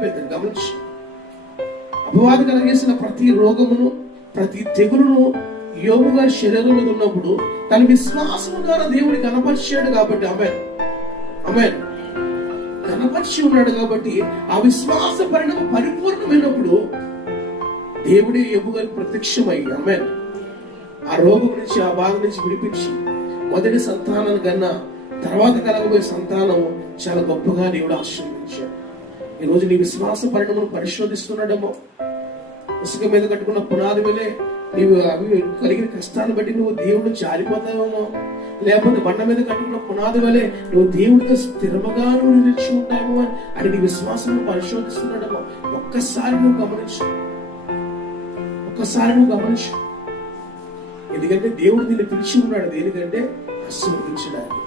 వెళ్ళిపోయింది. గమనించి అపవాది కలిగేసిన ప్రతి రోగమును, ప్రతి తెగులును యోబు గారి శరీరం మీద ఉన్నప్పుడు తన విశ్వాసం ద్వారా దేవుడిని కనపరిచాడు కాబట్టి ఆమె కనపరిచి ఉన్నాడు కాబట్టి ఆ విశ్వాస పరిణామం పరిపూర్ణమైనప్పుడు దేవుడి యోబు గారికి ప్రత్యక్షమై ఆ రోగం నుంచి, ఆ బాధ నుంచి విడిపించి మొదటి సంతానాన్ని కన్నా తర్వాత కలగబోయే సంతానం చాలా గొప్పగా దేవుడు ఆశీర్వదించాడు. ఈరోజు నీ విశ్వాస పరిణామం పరిశోధిస్తున్నాడేమో. ఇసుక మీద కట్టుకున్న పునాది వలె నీవు అవి కలిగిన కష్టాన్ని బట్టి నువ్వు దేవుడు జారిపోతావేమో, లేకపోతే బండ మీద కట్టుకున్న పునాది వలె నువ్వు దేవుడితో స్థిరముగా నువ్వు నిలిచి ఉంటావేమో అని నీ విశ్వాసం పరిశోధిస్తున్నాడేమో. ఒక్కసారి నువ్వు గమనించు. ఎందుకంటే దేవుడు నిన్ను పిలిచి ఉన్నాడు. దేనికంటే ఆశీర్వదించడానికి.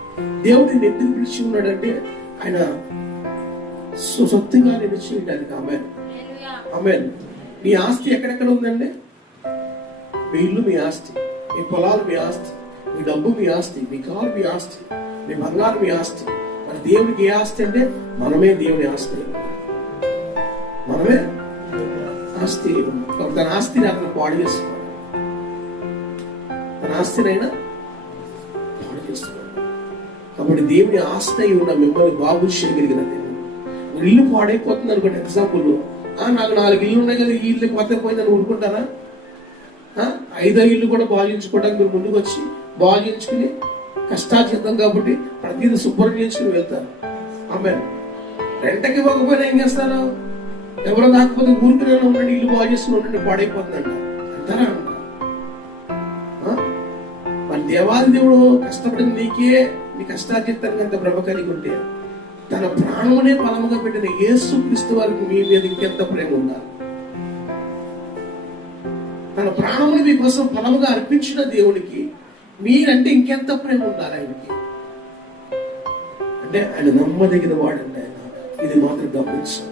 దేవుడు నిన్ను ఎందుకు పిలిచి ఉన్నాడంటే ఆయన సొత్తుగా నిలిచియడానికి. ఆమేన్. మీ ఆస్తి ఎక్కడెక్కడ ఉందండి? మీ ఇల్లు మీ ఆస్తి, మీ పొలాలు మీ ఆస్తి, మీ డబ్బు మీ ఆస్తి, మీ కారు మీ ఆస్తి, మీ బంగారు మీ ఆస్తి. మరి దేవుడికి ఏ ఆస్తి అంటే మనమే దేవుని ఆస్తి. మనమే ఆస్తి. తన ఆస్తిని అతను పాడు చేస్తున్నాడు. తన ఆస్తినైనా పాడు చేస్తున్నాడు. కాబట్టి దేవుని ఆస్తి ఉన్న మిమ్మల్ని బాగు చేయగలిగిన దేవుడు. ఇల్లు పాడైపోతుంది అనుకోండి. ఎగ్జాంపుల్, నాకు 4 ఇల్లు ఉన్నాయి కదా, ఈ ఇల్లు కొత్త పోయిందని ఊరుకుంటారా? 5వ ఇల్లు కూడా బాగించుకోవడానికి మీరు ముందుకు వచ్చి బాగించుకుని కష్టార్జితం కాబట్టి ప్రతిదీ శుభ్రం చేసుకుని వెళ్తారు. రెంటకి ఇవ్వకపోయినా ఏం చేస్తారు? ఎవరో కాకపోతే ఊరికి ఉండండి, ఇల్లు బాగు చేసుకుని ఉండండి, పాడైపోతుందంట అంటారా? మన దేవాది దేవుడు కష్టపడింది నీకే, నీ కష్టార్జితానికి అంత భ్రమ కలిగి ఉంటే తన ప్రాణమునే ఫలముగా పెట్టిన యేసు క్రీస్తు వారికి మీ మీద ఇంకెంత ప్రేమ ఉండాలి. తన ప్రాణముని మీకోసం ఫలముగా అర్పించిన దేవునికి మీరంటే ఇంకెంత ప్రేమ ఉండాలి ఆయనకి. అంటే ఆయన నమ్మదగిన వాడండి ఆయన. ఇది మాత్రం గమనించాలి.